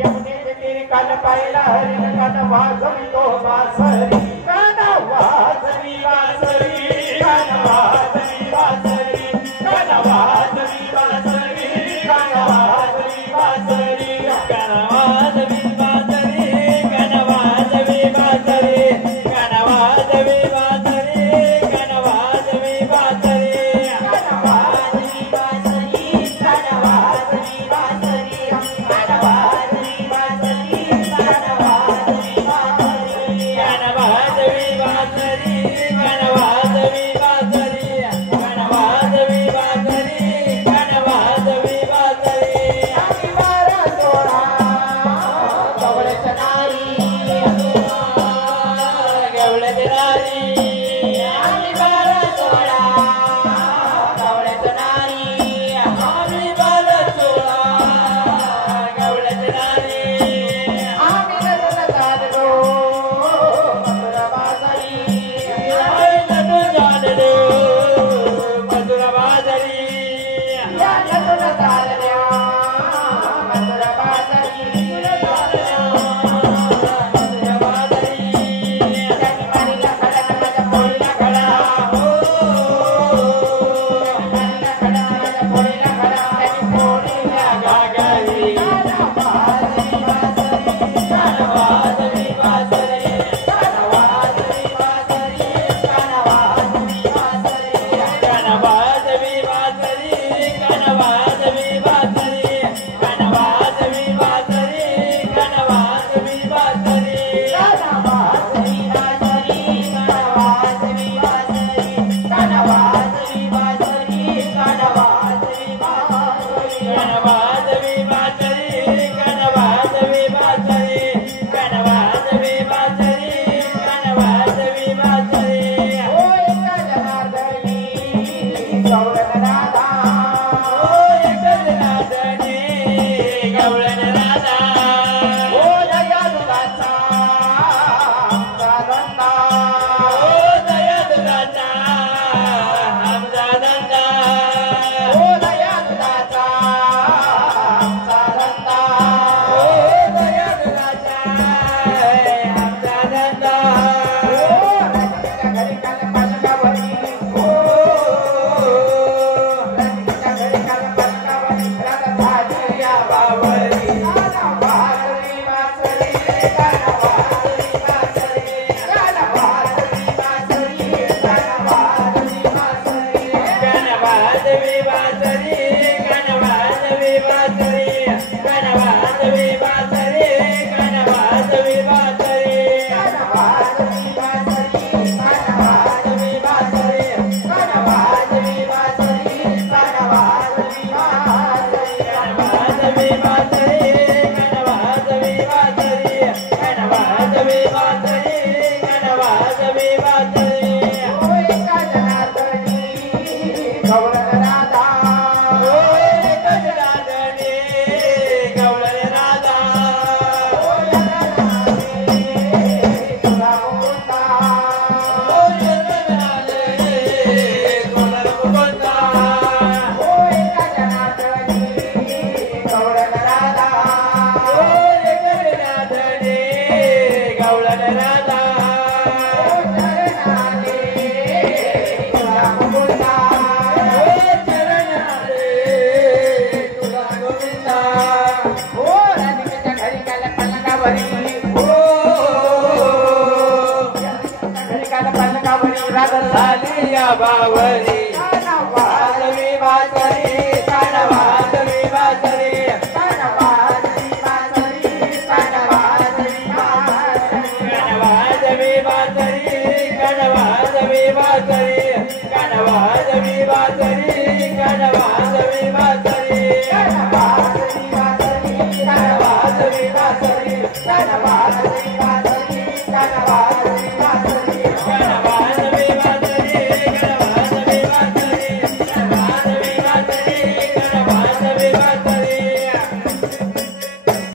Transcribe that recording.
यमुनेचे तीर काल पाहिला हरिण कान वाजवी तो बासरी कान वाजवी बासरी कान वाजवी बासरी कान वाजवी बासरी कान वाजवी बासरी कान वाजवी बासरी कान वाजवी बासरी कान वाजवी बासरी कान वाजवी बासरी कान वाजवी बासरी कान वाजवी बासरी कान वाजवी बासरी कान वाजवी बासरी कान वाजवी बासरी कान वाजवी बासरी कान वाजवी बासरी कान वाजवी बासरी आम्ही बारा सोळा गवळ्याच्या नारी गवळ्याच्या नारी आम्ही बारा सोळा गवळ्याच्या नारी आम्ही बारा सोळा गवळ्याच्या नारी आम्ही लग्न झालो मधुरा बाजारी लग्न झालो मधुरा बाजारी या लग्न झाल्या मधुरा बाजारी मधुरा बाजारी त्यांनी मारीला खडा माझ्या पोरीला खडा मारीला खडा माझ्या पोरीला खडा त्यांनी पोरीला गागारी वाजवी बासरी कान वाजवी बासरी कान वाजवी बासरी कान वाजवी बासरी कान वाजवी बासरी कान वाजवी बासरी कान वाजवी बासरी कान वाजवी बासरी कान वाजवी बासरी कान वाजवी बासरी कान वाजवी बासरी कान वाजवी बासरी कान वाजवी बासरी कान वाजवी बासरी कान वाजवी बासरी कान वाजवी बासरी ओ एका जनार्दनी गवळण राधा ओ एका जनार्दनी गवळण राधा ओ दया दुधाचा आमचा धंदा ओ दया दुधाचा आमचा धंदा ओ दया दुधाचा आमचा धंदा ओ दया दुधाचा आमचा धंदा ओ रजनीच्या घरी काल पलकावरी ओ रजनीच्या घरी काल पलकावरी राधा झाली या बावरी कान वाजवी बासरी कान वाजवी बासरी कान वाजवी बासरी कान वाजवी बासरी कान वाजवी बासरी कान वाजवी बासरी कान वाजवी बासरी कान वाजवी बासरी कान वाजवी बासरी कान वाजवी बासरी कान वाजवी बासरी कान वाजवी बासरी कान वाजवी बासरी कान वाजवी बासरी कान वाजवी बासरी कान वाजवी बासरी ओ एका जनार्दनी गवळण राधा ओ एका जनार्दनी गवळण राधा ओ जनार्दनी तुला मुकुंदा ओ जनार्दनी तुला मुकुंदा ओ एका जनार्दनी गवळण राधा ओ एका जनार्दनी गवळण राधा ओ चरणाले तुला मुकुंदा ओ चरणाले तुला गोविंदा ओ राधिकेच्या घरी काल पलकावरी ओ राधिकेच्या घरी काल पलकावरी राधा झाली या बावरी